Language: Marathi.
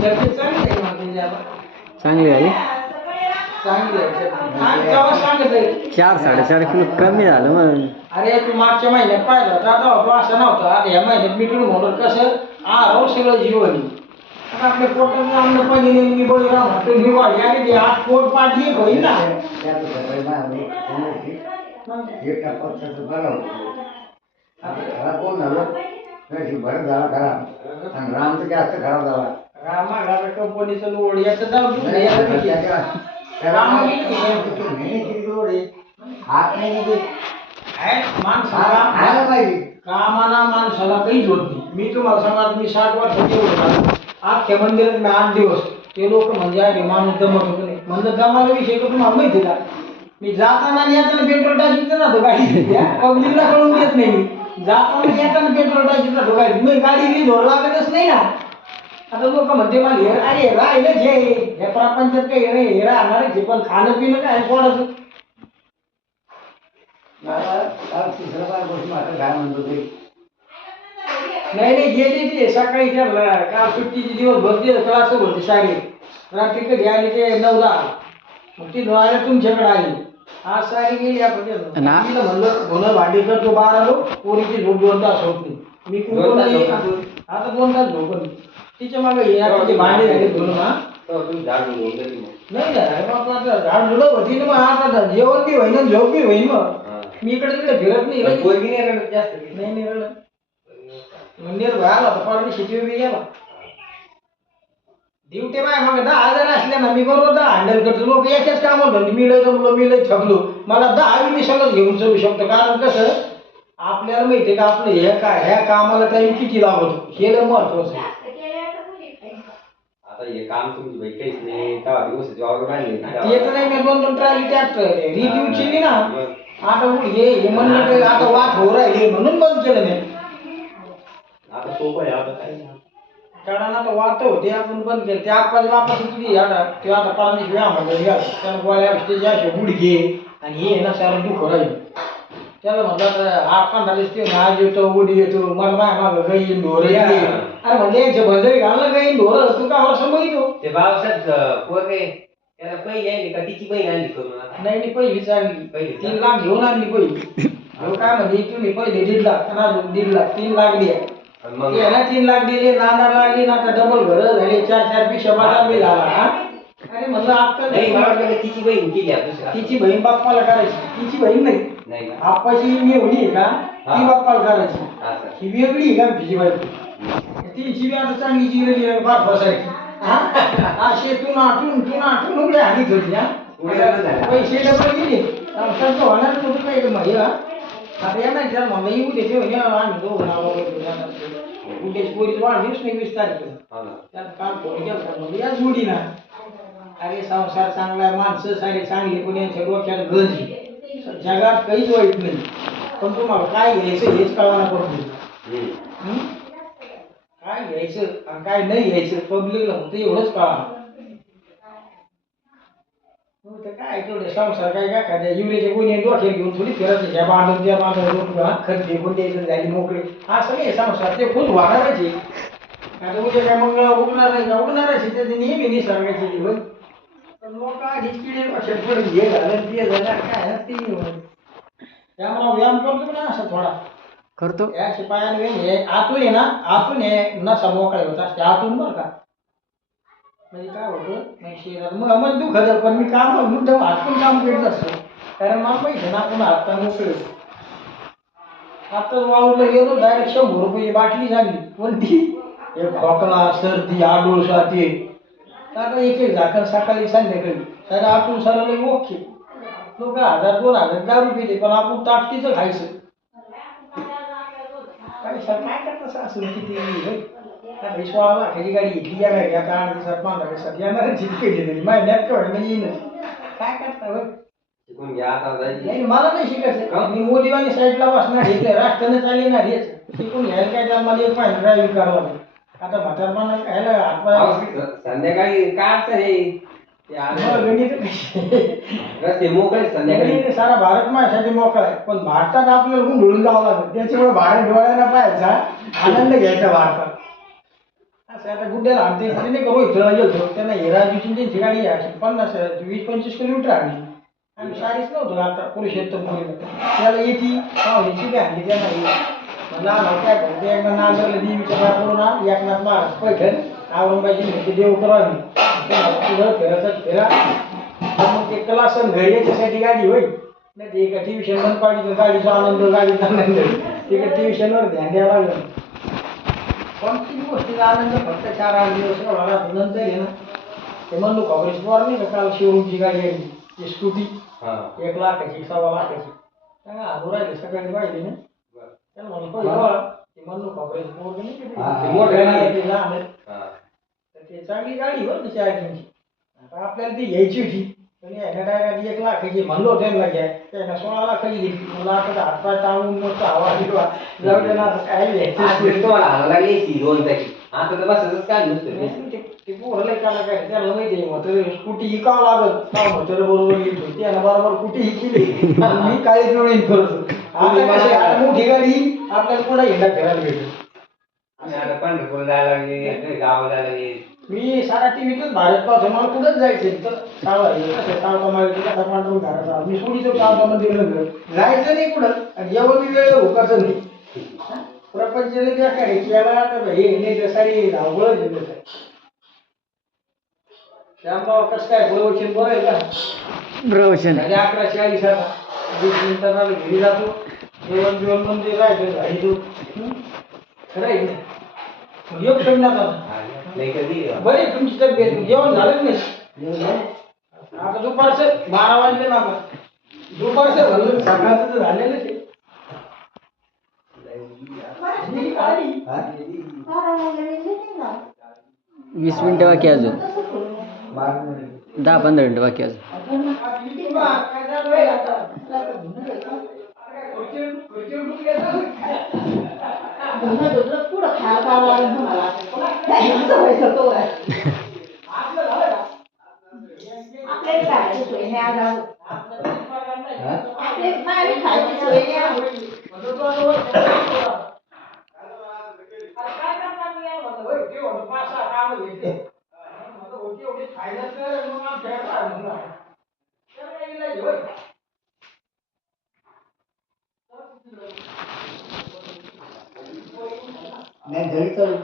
चांगली झाली. चांगली आहे. 4-4.5 किलो कमी झालं मग. अरे तू मागच्या महिन्यात पाहिलं होता तो असं नव्हता. आता या महिन्यात मिटून म्हणून कसं आराव सगळं जीवन आपल्या पोटात अन्न पाणी मी बळीराम तो निवाडी आणि ते आठ पोट पाठी होईल ना. बरं झाला खराब आणि राम तर जास्त खराब झाला. रामा कंपनीचं लोड याचं जाऊ कामाला माणसाला काहीच होत नाही. मी तुम्हाला सांगा मी 60 वर्षाची होतो अख्ख्या मंदिरात मी 8 दिवस ते लोक म्हणजे अरे माणूस जमत होत नाही म्हणजे जमाला विषय तुम्हाला माहिती का मी जाताना आणि येताना पेट्रोल टाकीत राहतो गाडी पब्लिकला कळून देत नाही मी जाताना येताना पेट्रोल टाकीत राहतो गाडी मी गाडी धोर लागतच नाही ना. आता लोक म्हणते मला अरे राहिलं जे हे प्रपंचात काही नाही हे राहणार जे पण खाणं पिणं काय सोडायचं नाही नाही गेली ते सकाळी काल सुट्टीचे दिवस भरती क्लास होते सारी रात्री कधी आली ते 9-10 मग ती धुवायला तुमच्याकडे आली आज सारी गेली आपण तिला म्हणलं होणं भांडी करतो 12 लोक पोरीची झोप 2 तास होत नाही मी कुठून आता 2 तास झोपली तिच्या मागे हे भांडी झाली धुणं ना नाही झाड झुडं होती ना मग आता जेवण बी होईन झोप बी होईन मग मी इकडे तिकडे फिरत नाही जास्त नाही रडलं मंदिर व्हायला होता परवा शिटी बी गेला ड्युटी बाय मग 10,000 असल्या ना मी बरोबर 10 हँडल करतो लोक याच्याच कामात होते मी लय जमलो मी लय थकलो मला 10 मी सगळं घेऊन जाऊ शकतो कारण कसं आपल्याला माहिती आहे का आपलं हे काय ह्या कामाला टाइम किती लागतो हे लय महत्वाचं आहे. हे काम तुमची बाई काहीच नाही तेव्हा दिवस ते तर नाही मी 2 ट्रायली ट्रॅक्टर रिव्ह्यू केली ना आता हे म्हणलं आता वाट हो राहिली म्हणून बंद केलं नाही आता सोपं आहे आता काही कारण आता वाट होते आपण बंद केलं ते आपण वापस किती ते आता पाण्याची व्यायाम त्याला गोळ्या असे गुडघे आणि हे ना सारं दुःख राहील त्याला म्हणलं हा 15 दिवस आज येतो उडी येतो मला माय मागं गाईन ढोर अरे म्हणजे यांच्या बंदरी घालणं गाईन ढोर तू का असं माहितो ते बावसात पोरगे त्याला पहिली आणली का तिची बहीण आणली करून नाही पहिलीच आणली पहिली 3 लाख घेऊन आणली पहिली काय म्हणजे तुम्ही पहिले 1.5 लाख अजून 1.5 लाख 3 लाख द्या याला 3 लाख दिले नाना लागली ना आता डबल घर झाले 4-4 पेक्षा बाजार बी झाला अरे म्हणलं अक्कल नाही मला वाटलं तिची बहीण केली तिची बहीण बाप्पाला करायची तिची बहीण नाही आप्पाची मेवणी आहे का ती बाप्पाला करायची ही वेगळी आहे का तिची बायको तिची बी आता चांगली जिरली फार फसायची असे तू उघडे हानीत होती पैसे डबल गेले संसारचं होणार नव्हतं काही महिला आता या नाही त्याला म्हणलं येऊ दे ते आम्ही दोघं उद्याची पोरीच वाढदिवस नाही 20 तारखेला त्यात काम फोन केला म्हणजे या जोडी ना अरे संसार चांगला माणसं सारे चांगली पण यांच्या डोक्याला गंज जगात काहीच वाईट नाही पण तुम्हाला काय घ्यायचं हेच कळवायला पडतो काय घ्यायचं आणि काय नाही घ्यायचं पब्लिकला फक्त एवढंच कळा काय तेवढे संसार काय काय खात्या युरियाच्या कोणी डोक्यात घेऊन थोडी फिरायचं ह्या बांधून त्या बांधून खत फेकून द्यायचं झाली मोकळे असं नाही संसार ते खूप वाढायचे आता उद्या काय मंगळवार उगणार नाही का उगणारच त्याचे नेहमी निसर्गाचे जीवन पण लोक हिचकिडे लक्षात पडून हे झालं ते झालं काय ते त्यामुळे व्यायाम करतो ना असं थोडा करतो या शिपायाने हे आतून आहे ना आतून हे नसा मोकळे होत असते आतून बरं का म्हणजे काय होतं मग आम्हाला दुखत पण मी काम मुद्दाम हातून काम करत असतो कारण मला माहिती आहे ना आपण हाताने मोकळे आताच वावरलं गेलो डायरेक्ट 100 रुपयाची बाटली झाली कोणती हे खोकला सर्दी आडूळसा ते आता एक झाकण सकाळी संध्याकाळी सारे आठवून सरायला ओके लोक 1000-2000 दारू पिले पण आपण ताकदीचं खायचं काय करत असं किती 16 लाखाची गाडी घेतली या गाडी आता 8 दिवसात 15 दिवसात येणार जितके दिले महिन्यात कळ नाही येईन काय करता शिकून घ्या आता नाही मला नाही शिकायचं मी मोदीवानी साईडला बसणार घेतलं राष्ट्रानं चालणार हेच शिकून घ्यायला काय त्याला मला एक पाहिजे ड्रायव्हिंग करावं लागेल आता म्हातारपणा खायला संध्याकाळी काय असतं हे रस्ते मोकळे संध्याकाळी सारा भारत माझ्यासाठी मोकळा आहे पण भारतात आपल्याला गुंडळून जावं लागतं त्याच्यामुळे भारत डोळ्याला पाहायचा आनंद घ्यायचा भारतात कसं आता गुड्ड्याला आमच्या इकडे नाही का रोहित खेळायला गेलो त्यांना हिराजूची त्यांची गाडी आहे अशी 50-20-25 किलोमीटर आणली आम्ही शाळेच नव्हतो आता पुरुषोत्तम पुरीला त्याला येते पाहुण्याची बी आणली त्यांना लहान होत्या घरच्या एकदा नांदरला देवीच्या बाजूला एकनाथ महाराज पैठण औरंगाबादची म्हणते देव करावी पुढं फिरायचं फिरा मग ते कलासन घरी याच्यासाठी गाडी होईल नाही ते एका ट्युशन बंद पाडी गाडीचा आनंद गाडीचा आनंद एका ट्युशनवर ध्यान द्यावं लागलं कोणतीच गोष्टीचा आनंद फक्त 4-8 दिवस एवढा राहतो नंतर आहे ना ते म्हणलो काँग्रेस पवार नाही का काल शिवरूमची गाडी आली ती स्कूटी 1 लाखाची 1.25 लाखाची सांगा आलो राहिले सगळ्यांनी पाहिजे ना त्याला म्हणून ते म्हणलो काँग्रेस पवार नाही मोठ्या गाडी आहे ते लहान आहे तर ते चांगली गाडी बरं ना 4 इंची आता आपल्याला ती घ्यायची होती पण याने डायरेक्ट 1 लाखाची म्हणलो त्यांना घ्या त्यानं 16 लाखाची घेतली मला आता हातपाय टाळून मस्त हवा दिला जाऊ दे ना आता काय घ्यायचं तुम्हाला हाणा लागली ती दोन तरी आता तर बसायचंच काय नसतं ते पोरं काला काय त्याला माहिती आहे मग स्कूटी हिकावं लागत का म्हातारं बरोबर येत होती त्यानं बरोबर कुठे हिकली मी काही वेळ करतो आता कशी आता मोठी गाडी आपल्याला पुन्हा हिंडा फिरायला भेटेल आता पंढरपूर जायला लागले गाव जायला लागले मी सारा टीव्हीतच भारत पाहतो मला कुठंच जायचं तर सावता माहिती पांढरून घरात मी सोडीचं सावता मंदिर जायचं नाही कुठं आणि जेव्हा मी वेळ होकाचं नाही प्रपंचाला त्या करायची याला आता हे नाही तर सारी धावपळच दिलं त्यामुळं कसं काय प्रवचन बरं का प्रवचन 11:40 आता 20 मिनिटांना घरी जातो जेवण मंदिर राहायचं झाली तू खरं आहे नाही योग शोधण्यात आला नाही कधी बरे तुमची तब्येत जेवण झालं नाही आता दुपारचं 12 वाजले ना आता दुपारचं झालं सकाळचं तर झालेलं ते 20 मिनिटं बाकी अजून 10-15 मिनिटं बाकी अजून पुढं खायला लागेल तुम्हाला आपल्याला खायची सोय नाही आज आपल्याला खायची सोय नाही नाही घरी चालू